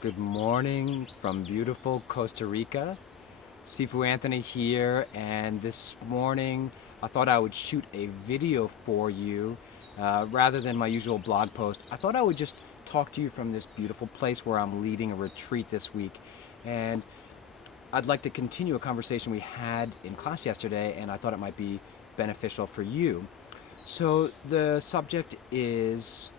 Good morning from beautiful Costa Rica. Sifu Anthony here, and this morning I thought I would shoot a video for you rather than my usual blog post. I thought I would just talk to you from this beautiful place where I'm leading a retreat this week, and I'd like to continue a conversation we had in class yesterday, and I thought it might be beneficial for you. So the subject is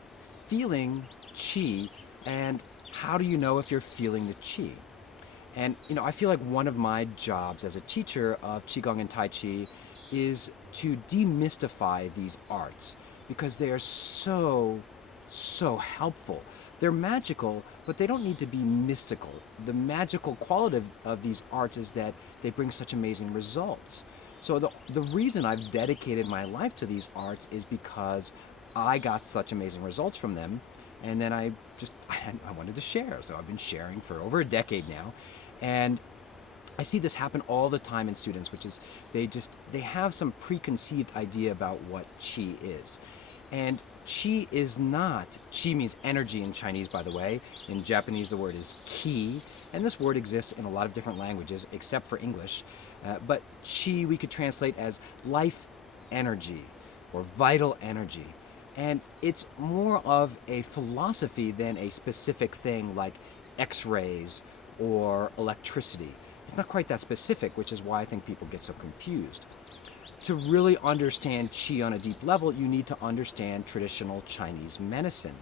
feeling chi, and how do you know if you're feeling the chi? And I feel like one of my jobs as a teacher of qigong and tai chi is to demystify these arts because they are so helpful. They're magical, but they don't need to be mystical. The magical quality of these arts is that they bring such amazing results. So the reason I've dedicated my life to these arts is because I got such amazing results from them, and then I wanted to share. So I've been sharing for over a decade now, and I see this happen all the time in students, which is they have some preconceived idea about what qi is. And qi is not, qi means energy in Chinese, by the way. In Japanese, the word is ki, and this word exists in a lot of different languages, except for English. But qi we could translate as life energy or vital energy. And it's more of a philosophy than a specific thing like X-rays or electricity. It's not quite that specific, which is why I think people get so confused. To really understand qi on a deep level, you need to understand traditional Chinese medicine.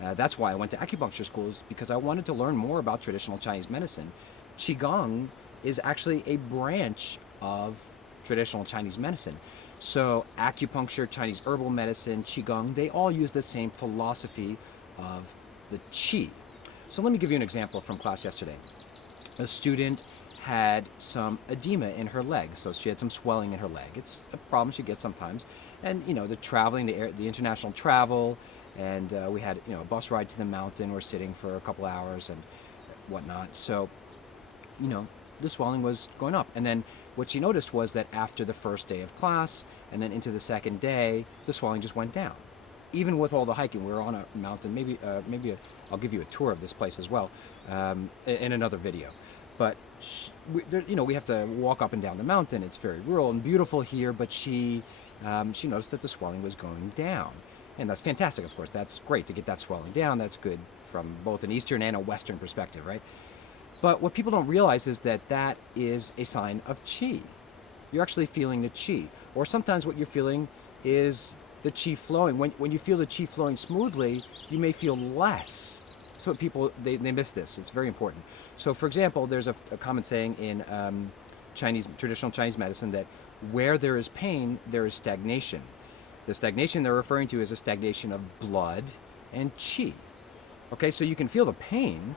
That's why I went to acupuncture schools, because I wanted to learn more about traditional Chinese medicine. Qigong is actually a branch of traditional Chinese medicine. So acupuncture, Chinese herbal medicine, Qigong, they all use the same philosophy of the qi. So let me give you an example from class yesterday. A student had some edema in her leg, so she had some swelling in her leg. It's a problem she gets sometimes. And the traveling, the international travel, and we had a bus ride to the mountain. We're sitting for a couple hours and whatnot. So the swelling was going up. And then what she noticed was that after the first day of class and then into the second day, the swelling just went down. Even with all the hiking, we were on a mountain. Maybe I'll give you a tour of this place as well in another video. But we have to walk up and down the mountain. It's very rural and beautiful here, but she noticed that the swelling was going down. And that's fantastic, of course. That's great to get that swelling down. That's good from both an Eastern and a Western perspective, right? But what people don't realize is that that is a sign of qi. You're actually feeling the qi. Or sometimes what you're feeling is the qi flowing. When you feel the qi flowing smoothly, you may feel less. So people, they miss this. It's very important. So for example, there's a common saying in traditional Chinese medicine that where there is pain, there is stagnation. The stagnation they're referring to is a stagnation of blood and qi. Okay, so you can feel the pain,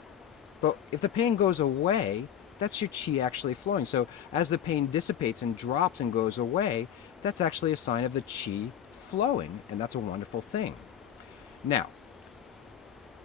but if the pain goes away, that's your qi actually flowing. So as the pain dissipates and drops and goes away, that's actually a sign of the qi flowing, and that's a wonderful thing. Now,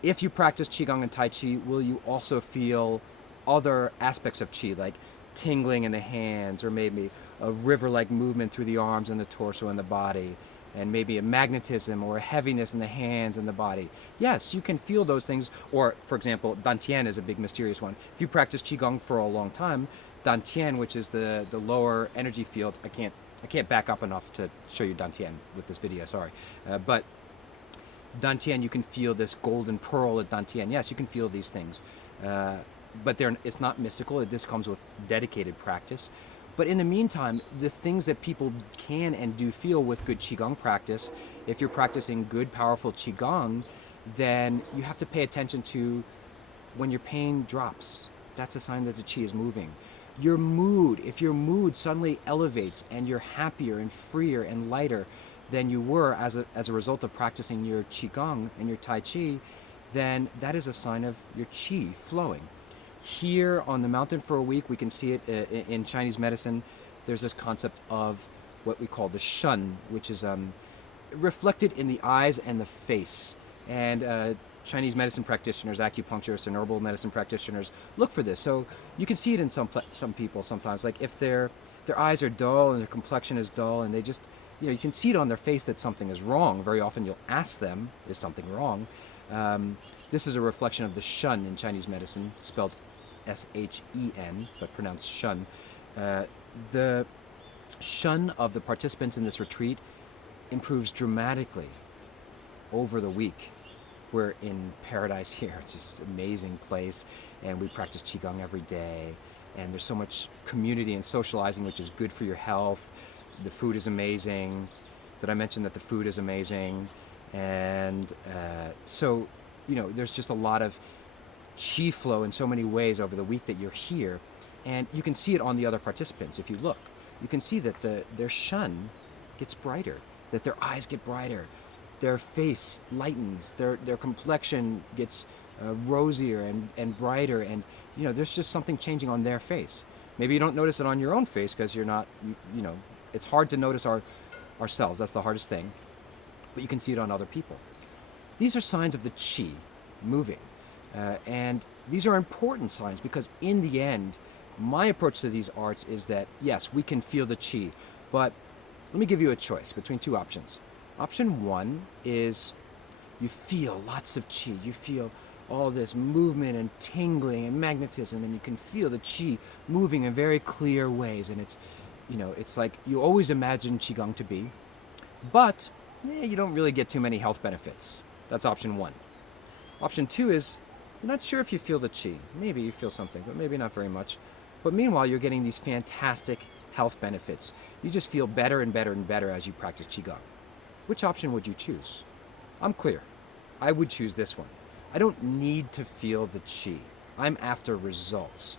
if you practice qigong and tai chi, will you also feel other aspects of qi, like tingling in the hands, or maybe a river-like movement through the arms and the torso and the body, and maybe a magnetism or a heaviness in the hands and the body? Yes, you can feel those things. Or, for example, dantian is a big mysterious one. If you practice qigong for a long time, dantian, which is the lower energy field, I can't back up enough to show you dantian with this video, sorry, but dantian, you can feel this golden pearl at dantian. Yes, you can feel these things, but it's not mystical. This comes with dedicated practice. But in the meantime, the things that people can and do feel with good qigong practice, if you're practicing good, powerful qigong, then you have to pay attention to when your pain drops. That's a sign that the qi is moving. Your mood, if your mood suddenly elevates and you're happier and freer and lighter than you were as a result of practicing your qigong and your tai chi, then that is a sign of your qi flowing. Here on the mountain for a week, we can see it in Chinese medicine. There's this concept of what we call the Shun, which is reflected in the eyes and the face. And Chinese medicine practitioners, acupuncturists, and herbal medicine practitioners look for this. So you can see it in some people sometimes. Like if their eyes are dull and their complexion is dull, and they just, you can see it on their face that something is wrong. Very often you'll ask them, is something wrong? This is a reflection of the Shun in Chinese medicine, spelled S-H-E-N, but pronounced Shun. The Shun of the participants in this retreat improves dramatically over the week. We're in paradise here. It's just an amazing place, and we practice Qigong every day. And there's so much community and socializing, which is good for your health. The food is amazing. Did I mention that the food is amazing? And so, there's just a lot of qi flow in so many ways over the week that you're here. And you can see it on the other participants if you look. You can see that their shun gets brighter, that their eyes get brighter, their face lightens, their complexion gets rosier and brighter, and there's just something changing on their face. Maybe you don't notice it on your own face because you're not, it's hard to notice ourselves. That's the hardest thing. But you can see it on other people. These are signs of the qi moving. And these are important signs because in the end, my approach to these arts is that, yes, we can feel the qi, but let me give you a choice between two options. Option one is you feel lots of qi. You feel all this movement and tingling and magnetism, and you can feel the qi moving in very clear ways. And it's like you always imagine Qigong to be, but you don't really get too many health benefits. That's option one. Option two is you're not sure if you feel the qi. Maybe you feel something, but maybe not very much. But meanwhile, you're getting these fantastic health benefits. You just feel better and better and better as you practice Qigong. Which option would you choose? I'm clear. I would choose this one. I don't need to feel the qi. I'm after results.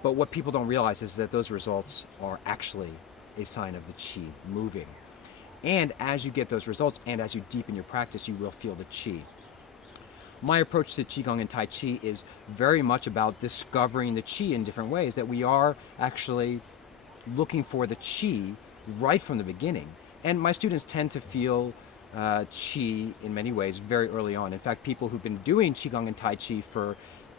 But what people don't realize is that those results are actually a sign of the qi moving. And as you get those results and as you deepen your practice, you will feel the qi. My approach to Qigong and Tai Chi is very much about discovering the qi in different ways, that we are actually looking for the qi right from the beginning. And my students tend to feel qi in many ways very early on. In fact, people who've been doing Qigong and Tai Chi for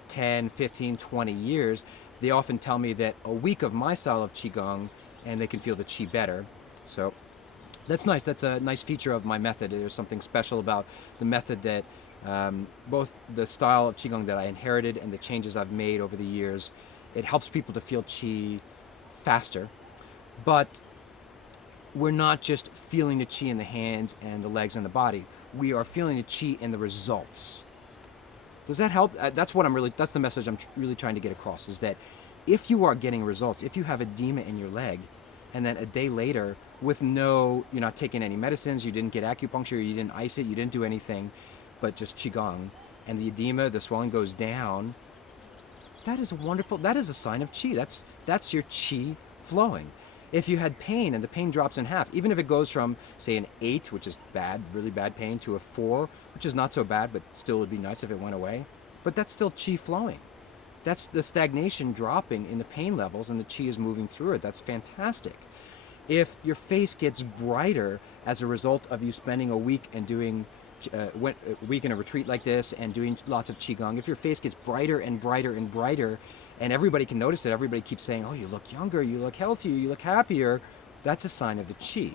10, 15, 20 years, they often tell me that a week of my style of Qigong and they can feel the qi better. So that's nice. That's a nice feature of my method. There's something special about the method that both the style of Qigong that I inherited and the changes I've made over the years, it helps people to feel qi faster. But we're not just feeling the qi in the hands and the legs and the body. We are feeling the qi in the results. Does that help? That's the message I'm really trying to get across, is that if you are getting results, if you have edema in your leg, and then a day later, you're not taking any medicines, you didn't get acupuncture, you didn't ice it, you didn't do anything, but just Qigong, and the edema, the swelling goes down, that is a sign of qi. That's your qi flowing. If you had pain and the pain drops in half, even if it goes from, say, an 8, which is bad, really bad pain, to a 4, which is not so bad, but still would be nice if it went away, but that's still qi flowing. That's the stagnation dropping in the pain levels and the qi is moving through it. That's fantastic. If your face gets brighter as a result of you spending a week and doing a week in a retreat like this and doing lots of Qigong, if your face gets brighter and brighter and brighter, and everybody can notice it, everybody keeps saying, oh, you look younger, you look healthier, you look happier, that's a sign of the qi.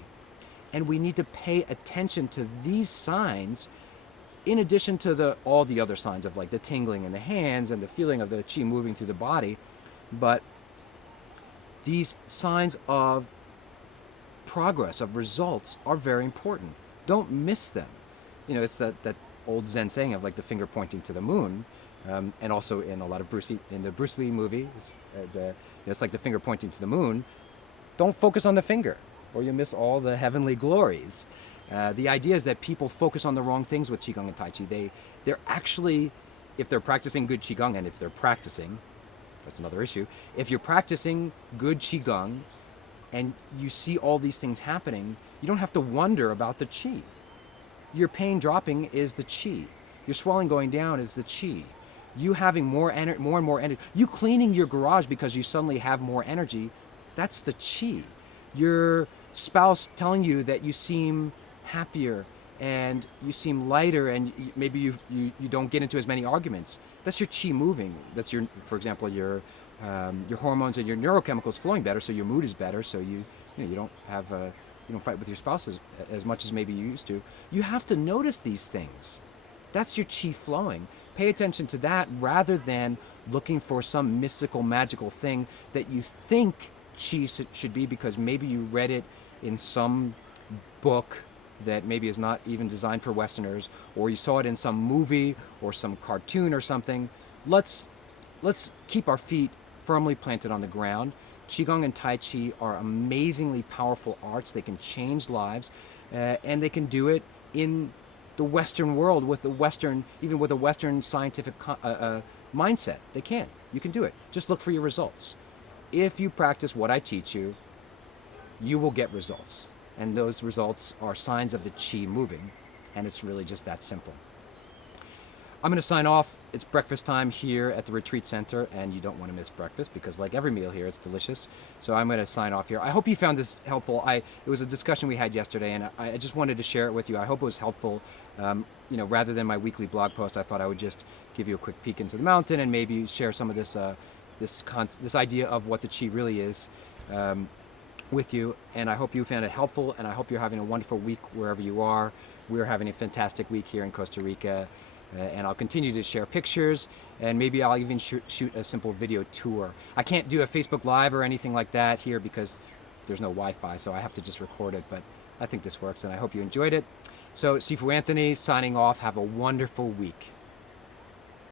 And we need to pay attention to these signs in addition to all the other signs of like the tingling in the hands and the feeling of the qi moving through the body. But these signs of progress, of results, are very important. Don't miss them. It's that old Zen saying of like the finger pointing to the moon. And also in a lot of the Bruce Lee movie, it's like the finger pointing to the moon. Don't focus on the finger, or you'll miss all the heavenly glories. The idea is that people focus on the wrong things with Qigong and Tai Chi. They're actually, if they're practicing good Qigong, and if they're practicing, that's another issue. If you're practicing good Qigong, and you see all these things happening, you don't have to wonder about the qi. Your pain dropping is the qi. Your swelling going down is the qi. You having more and more energy. You cleaning your garage because you suddenly have more energy, that's the qi. Your spouse telling you that you seem happier and you seem lighter and maybe you don't get into as many arguments, that's your qi moving. That's for example, your hormones and your neurochemicals flowing better, so your mood is better, so you don't fight with your spouse as much as maybe you used to. You have to notice these things. That's your qi flowing. Pay attention to that rather than looking for some mystical, magical thing that you think chi should be because maybe you read it in some book that maybe is not even designed for Westerners, or you saw it in some movie or some cartoon or something. Let's keep our feet firmly planted on the ground. Qigong and Tai Chi are amazingly powerful arts. They can change lives, and they can do it in the Western world with even with a Western scientific mindset. They can. You can do it. Just look for your results. If you practice what I teach you, you will get results. And those results are signs of the qi moving. And it's really just that simple. I'm going to sign off. It's breakfast time here at the retreat center, and you don't want to miss breakfast because, like every meal here, it's delicious. So I'm going to sign off here. I hope you found this helpful. It was a discussion we had yesterday, and I just wanted to share it with you. I hope it was helpful. Rather than my weekly blog post, I thought I would just give you a quick peek into the mountain and maybe share some of this idea of what the qi really is with you. And I hope you found it helpful, and I hope you're having a wonderful week wherever you are. We're having a fantastic week here in Costa Rica. And I'll continue to share pictures, and maybe I'll even shoot a simple video tour. I can't do a Facebook Live or anything like that here because there's no Wi-Fi, so I have to just record it, but I think this works, and I hope you enjoyed it. So, Sifu Anthony signing off. Have a wonderful week.